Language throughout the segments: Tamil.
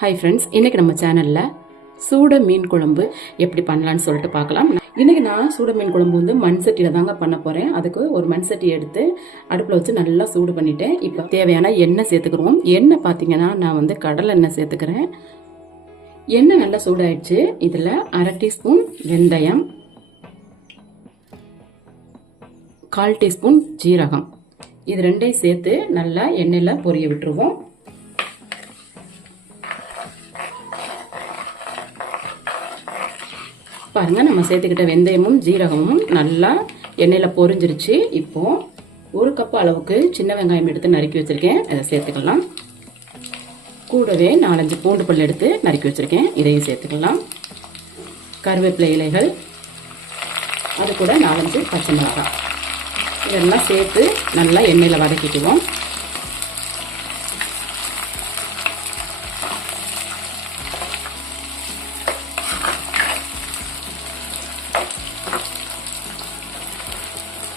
ஹாய் ஃப்ரெண்ட்ஸ் இன்றைக்கி நம்ம சேனலில் சூட மீன் குழம்பு எப்படி பண்ணலான்னு சொல்லிட்டு பார்க்கலாம். இன்றைக்கி நான் சூட மீன் குழம்பு வந்து மண் சட்டியில் தாங்க பண்ண போகிறேன் அதுக்கு ஒரு மண் சட்டி எடுத்து அடுப்பில் வச்சு நல்லா சூடு பண்ணிவிட்டேன் இப்போ தேவையான எண்ணெய் சேர்த்துக்கிறோம். எண்ணெய் பார்த்தீங்கன்னா நான் வந்து கடலை எண்ணெய் சேர்த்துக்கிறேன். எண்ணெய் நல்லா சூடாயிடுச்சு. இதில் அரை டீஸ்பூன் வெந்தயம் கால் டீஸ்பூன் ஜீரகம். இது ரெண்டையும் சேர்த்து நல்லா எண்ணெயில் பொரிய விட்டுருவோம். பாருங்கள் நம்ம சேர்த்துக்கிட்ட வெந்தயமும் ஜீரகமும் நல்லா எண்ணெயில் பொரிஞ்சிருச்சு. இப்போது ஒரு கப் அளவுக்கு சின்ன வெங்காயம் எடுத்து நறுக்கி வச்சுருக்கேன். அதை சேர்த்துக்கலாம். கூடவே நாலஞ்சு பூண்டு பல் எடுத்து நறுக்கி வச்சுருக்கேன். இதையும் சேர்த்துக்கலாம். கருவேப்பிலை இலைகள் அது கூட நாலஞ்சு பச்சை மிளகாய். இதெல்லாம் சேர்த்து நல்லா எண்ணெயில் வதக்கிக்குவோம்.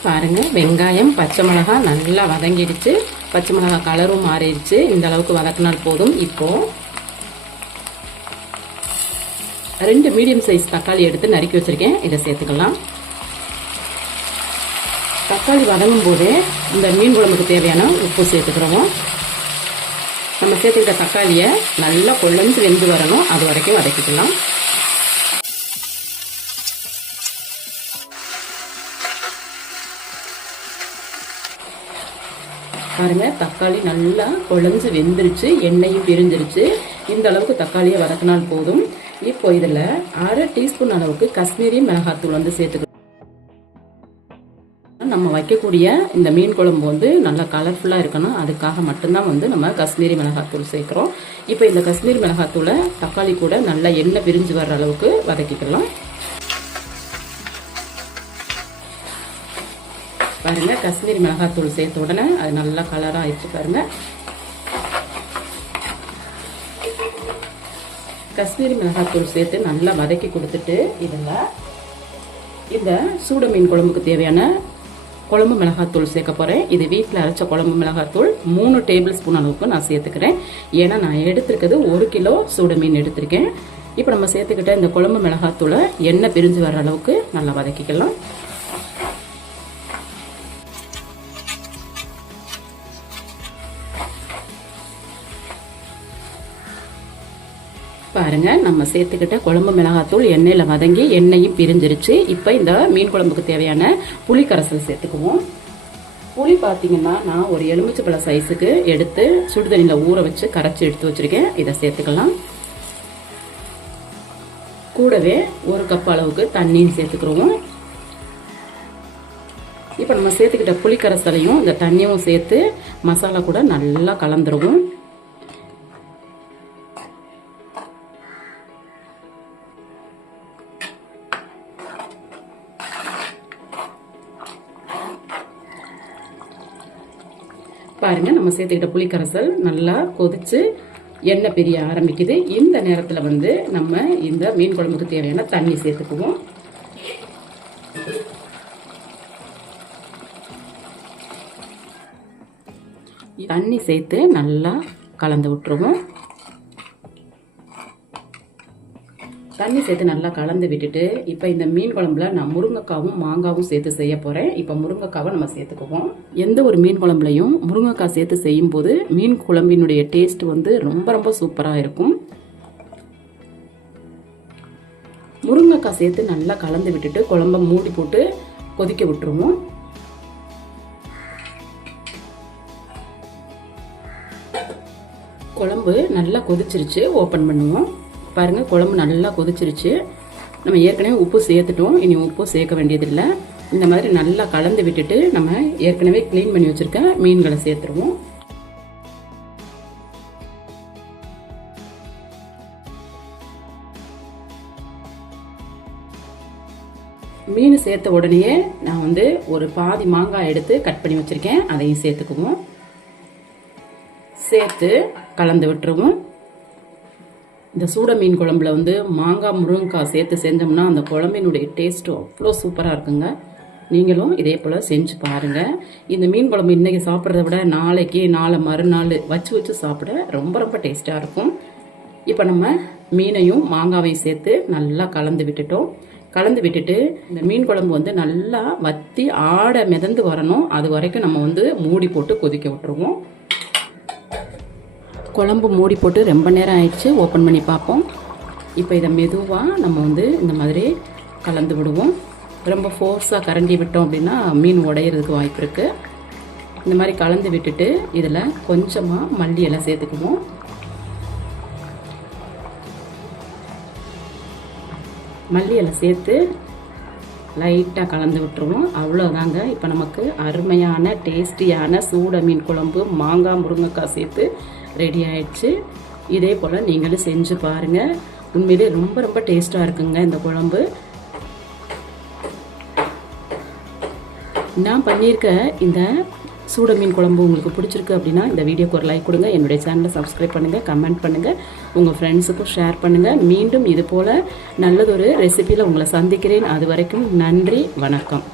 பாருங்க. வெங்காயம் பச்சை மிளகா நல்லா வதங்கிடுச்சு. பச்சை மிளகா கலரும் மாறிடுச்சு. இந்த அளவுக்கு வதக்கினால் போதும். இப்போ ரெண்டு மீடியம் சைஸ் தக்காளி எடுத்து நறுக்கி வச்சிருக்கேன். இதை சேர்த்துக்கலாம். தக்காளி வதங்கும் போதே இந்த மீன் குழம்புக்கு தேவையான உப்பு சேர்த்துக்கிறோம். நம்ம சேர்த்துக்கிட்ட தக்காளியை நல்லா கொழுந்து வெந்து வரணும். அது வரைக்கும் வதக்கிக்கலாம். பாருங்க தக்காளி நல்லா குழஞ்சு வெந்துருச்சு எண்ணெயும் பிரிஞ்சிருச்சு. இந்த அளவுக்கு தக்காளியை வதக்கினால் போதும். இப்போ இதில் அரை டீஸ்பூன் அளவுக்கு காஷ்மீரி மிளகாத்தூள் வந்து சேர்த்துக்கணும். நம்ம வைக்கக்கூடிய இந்த மீன் குழம்பு வந்து நல்லா கலர்ஃபுல்லாக இருக்கணும். அதுக்காக மட்டும்தான் வந்து நம்ம காஷ்மீரி மிளகாத்தூள் சேர்க்குறோம். இப்போ இந்த காஷ்மீரி மிளகாத்தூளை தக்காளி கூட நல்லா எண்ணெய் பிரிஞ்சு வர்ற அளவுக்கு வதக்கிக்கலாம். பாருங்க காஷ்மீரி மிளகாத்தூள் சேர்த்த உடனே அது நல்லா கலராக ஆயிடுச்சு பாருங்க. காஷ்மீரி மிளகாத்தூள் சேர்த்து நல்லா வதக்கி கொடுத்துட்டு இதில் இந்த சூட மீன் குழம்புக்கு தேவையான குழம்பு மிளகாத்தூள் சேர்க்க போகிறேன் இது வீட்டில் அரைச்ச குழம்பு மிளகாத்தூள் மூணு டேபிள் ஸ்பூன் அளவுக்கு நான் சேர்த்துக்கிறேன். ஏன்னா நான் எடுத்துருக்கிறது ஒரு கிலோ சூட மீன் எடுத்திருக்கேன். இப்போ நம்ம சேர்த்துக்கிட்ட இந்த குழம்பு மிளகாத்தூளை எண்ணெய் பிரிஞ்சு வர அளவுக்கு நல்லா வதக்கிக்கலாம். பாருங்க நம்ம சேர்த்துக்கிட்ட குழம்பு மிளகாத்தூள் எண்ணெயில் வதங்கி எண்ணெயும் பிரிஞ்சிருச்சு. இப்போ இந்த மீன் குழம்புக்கு தேவையான புளிக்கரைசல் சேர்த்துக்குவோம். புளி பார்த்தீங்கன்னா நான் ஒரு எலுமிச்சப்பழ சைஸுக்கு எடுத்து சுடுதண்ணியில் ஊற வச்சு கரைச்சி எடுத்து வச்சுருக்கேன். இதை சேர்த்துக்கலாம். கூடவே ஒரு கப் அளவுக்கு தண்ணியும் சேர்த்துக்கிறோம் இப்போ நம்ம சேர்த்துக்கிட்ட புளிக்கரைசலையும் இந்த தண்ணியும் சேர்த்து மசாலா கூட நல்லா கலந்துருவோம். பாருங்க நம்ம சேர்த்துக்கிட்ட புளிக்கரைசல் நல்லா கொதிச்சு எண்ணெய் பிரிய ஆரம்பிக்குது. இந்த நேரத்தில் வந்து நம்ம இந்த மீன் குழம்புக்கு தேவையான தண்ணி சேர்த்துக்குவோம். தண்ணி சேர்த்து நல்லா கலந்து விட்டுருவோம். தண்ணி சேர்த்து நல்லா கலந்து விட்டுட்டு இப்போ இந்த மீன் குழம்புல நான் முருங்கைக்காவும் மாங்காவும் சேர்த்து செய்ய போகிறேன் இப்போ முருங்கைக்காவை நம்ம சேர்த்துக்குவோம். எந்த ஒரு மீன் குழம்புலையும் முருங்கைக்காய் சேர்த்து செய்யும் போது மீன் குழம்பினுடைய டேஸ்ட் வந்து ரொம்ப ரொம்ப சூப்பராக இருக்கும். முருங்கைக்காய் சேர்த்து நல்லா கலந்து விட்டுட்டு குழம்ப மூடி போட்டு கொதிக்க விட்டுருவோம். குழம்பு நல்லா கொதிச்சிருச்சு ஓப்பன் பண்ணுவோம். பாருங்கள் குழம்பு நல்லா கொதிச்சிருச்சு. நம்ம ஏற்கனவே உப்பு சேர்த்துட்டோம். இனி உப்பு சேர்க்க வேண்டியதில்லை. இந்த மாதிரி நல்லா கலந்து விட்டுட்டு நம்ம ஏற்கனவே க்ளீன் பண்ணி வச்சுருக்க மீன்களை சேர்த்துருவோம். மீன் சேர்த்த உடனே நான் வந்து ஒரு பாதி மாங்காய் எடுத்து கட் பண்ணி வச்சுருக்கேன். அதையும் சேர்த்துக்குவோம். சேர்த்து கலந்து விட்டுருவோம். இந்த சூட மீன் குழம்புல வந்து மாங்காய் முருங்கைக்காய் சேர்த்து செஞ்சோம்னா அந்த குழம்பினுடைய டேஸ்ட்டும் அவ்வளோ சூப்பராக இருக்குங்க. நீங்களும் இதே போல் செஞ்சு பாருங்கள் இந்த மீன் குழம்பு இன்றைக்கி சாப்பிட்றத விட நாளைக்கு நாளை மறுநாள் வச்சு வச்சு சாப்பிட ரொம்ப ரொம்ப டேஸ்ட்டாக இருக்கும். இப்போ நம்ம மீனையும் மாங்காவையும் சேர்த்து நல்லா கலந்து விட்டுட்டோம். கலந்து விட்டுட்டு இந்த மீன் குழம்பு வந்து நல்லா வத்தி ஆடை மிதந்து வரணும். அது வரைக்கும் நம்ம வந்து மூடி போட்டு கொதிக்க விட்டுருவோம். குழம்பு மூடி போட்டு ரொம்ப நேரம் ஆயிடுச்சு. ஓப்பன் பண்ணி பார்ப்போம். இப்போ இதை மெதுவாக நம்ம வந்து இந்த மாதிரி கலந்து விடுவோம். ரொம்ப ஃபோர்ஸாக கரண்டி விட்டோம் அப்படின்னா மீன் உடையிறதுக்கு வாய்ப்பு இருக்குது இந்த மாதிரி கலந்து விட்டுட்டு இதில் கொஞ்சமாக மல்லி எல்லாம் சேர்த்துக்குவோம். மல்லி இலை சேர்த்து லைட்டாக கலந்து விட்டுருவோம். அவ்வளோதாங்க இப்போ நமக்கு அருமையான டேஸ்டியான சூட மீன் குழம்பு மாங்காய் முருங்கைக்காய் சேர்த்து ரெடி ஆயிடுச்சு. இதே போல் நீங்களும் செஞ்சு பாருங்கள் உண்மையிலே ரொம்ப ரொம்ப டேஸ்ட்டாக இருக்குங்க இந்த குழம்பு. நான் பண்ணியிருக்க இந்த சூட மீன் குழம்பு உங்களுக்கு பிடிச்சிருக்கு அப்படின்னா இந்த வீடியோக்கு ஒரு லைக் கொடுங்க. என்னுடைய சேனலை சப்ஸ்கிரைப் பண்ணுங்கள் கமெண்ட் பண்ணுங்கள் உங்கள் ஃப்ரெண்ட்ஸுக்கும் ஷேர் பண்ணுங்கள் மீண்டும் இது போல் நல்லதொரு ரெசிபியில் உங்களை சந்திக்கிறேன். அது வரைக்கும் நன்றி வணக்கம்.